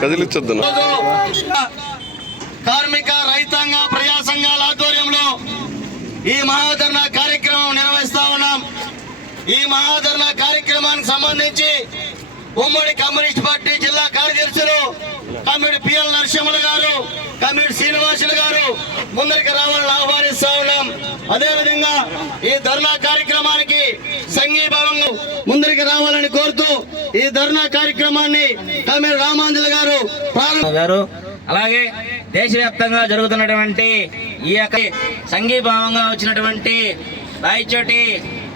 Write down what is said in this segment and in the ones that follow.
కదిలించద్దు కార్మిక రైతాంగ ప్రజా సంఘాల ఆధ్వర్యంలో ఈ మహాధరణ కార్యక్రమం నిర్వహిస్తా ఉన్నాం. ఈ మహాధరణ కార్యక్రమానికి సంబంధించి ఉమ్మడి కమ్యూనిస్ట్ పార్టీ జిల్లా కార్యదర్శులు కమ్యూనిస్ట్ పిఎల్ నరసింహులు గారు కమ్యూడి శ్రీనివాసులు గారు ముందరికి రావాలని ఆహ్వానిస్తా ఉన్నాం అదేవిధంగా ఈ ధర్నా కార్యక్రమానికి సంఘీభావంగా ముందరికి రావాలని కోరుతూ ఈ ధర్నా కార్యక్రమాన్ని తమిళ రామాంజలి గారు గారు అలాగే దేశవ్యాప్తంగా జరుగుతున్నటువంటి ఈ యొక్క సంఘీభావంగా వచ్చినటువంటి రాయచోటి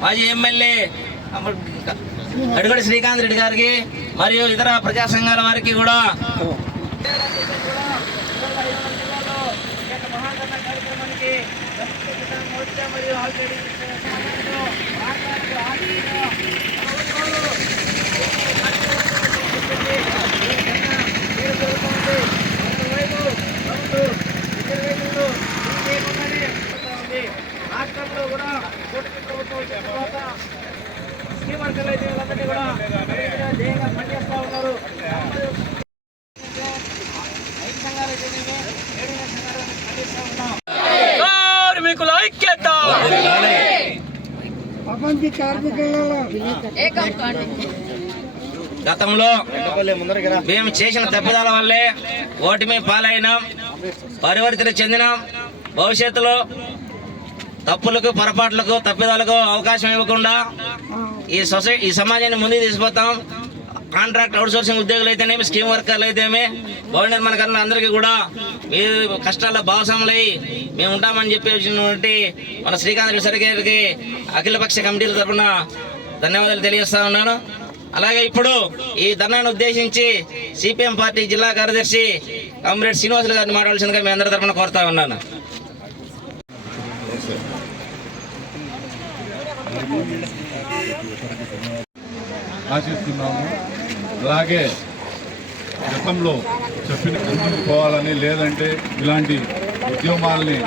మాజీ ఎమ్మెల్యే అడుగడి శ్రీకాంత్ రెడ్డి గారికి మరియు ఇతర ప్రజా సంఘాల వారికి కూడా రాష్ట్రంలో కూడా కూటమి ప్రభుత్వం వచ్చిన తర్వాత స్కీమ్ అయితే వీళ్ళందరినీ కూడా ధ్యేయంగా ఉన్నారు ఐదు సంఘాలు అయితేనేమి ఏడు సంఘాలు అయితే పనిచేస్తా ఉన్నాం కార్మికుల ఐక్యత గతంలో మేము చేసిన తప్పిదాల వల్లే ఓటమి పాలైనాం పరివర్తన చెందినాం. భవిష్యత్తులో తప్పులకు పొరపాట్లకు తప్పిదాలకు అవకాశం ఇవ్వకుండా ఈ సొసై ఈ సమాజాన్ని ముందుకు తీసుకుపోతాం. కాంట్రాక్ట్ అవుట్సోర్సింగ్ ఉద్యోగులు అయితేనేమి స్కీమ్ వర్కర్లు అయితేమి భవన నిర్మాణ కర్మలు అందరికీ కూడా మీరు కష్టాల్లో భాగస్వాములై మేము ఉంటామని చెప్పేసినటువంటి మన శ్రీకాంత్ రెడ్డి గారికి అఖిలపక్ష కమిటీల తరఫున ధన్యవాదాలు తెలియజేస్తా ఉన్నాను. అలాగే ఇప్పుడు ఈ ధర్నాను ఉద్దేశించి సిపిఎం పార్టీ జిల్లా కార్యదర్శి కామ్రేడ్ శ్రీనివాసులు గారిని మాట్లాడాల్సిందిగా మీ అందరి తరఫున కోరుతా ఉన్నాను. ఆశిస్తున్నాము. అలాగే గతంలో చెప్పిన ముందుకు పోవాలని లేదంటే ఇలాంటి ఉద్యమాల్ని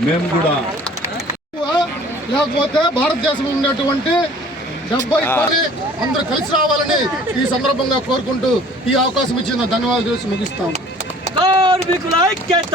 మేము కూడా లేకపోతే భారతదేశంలో ఉన్నటువంటి డెబ్బై పది అందరూ కలిసి రావాలని ఈ సందర్భంగా కోరుకుంటూ ఈ అవకాశం ఇచ్చిన ధన్యవాదాలు చేసి ముగిస్తాం. కార్మికుల ఐక్యత!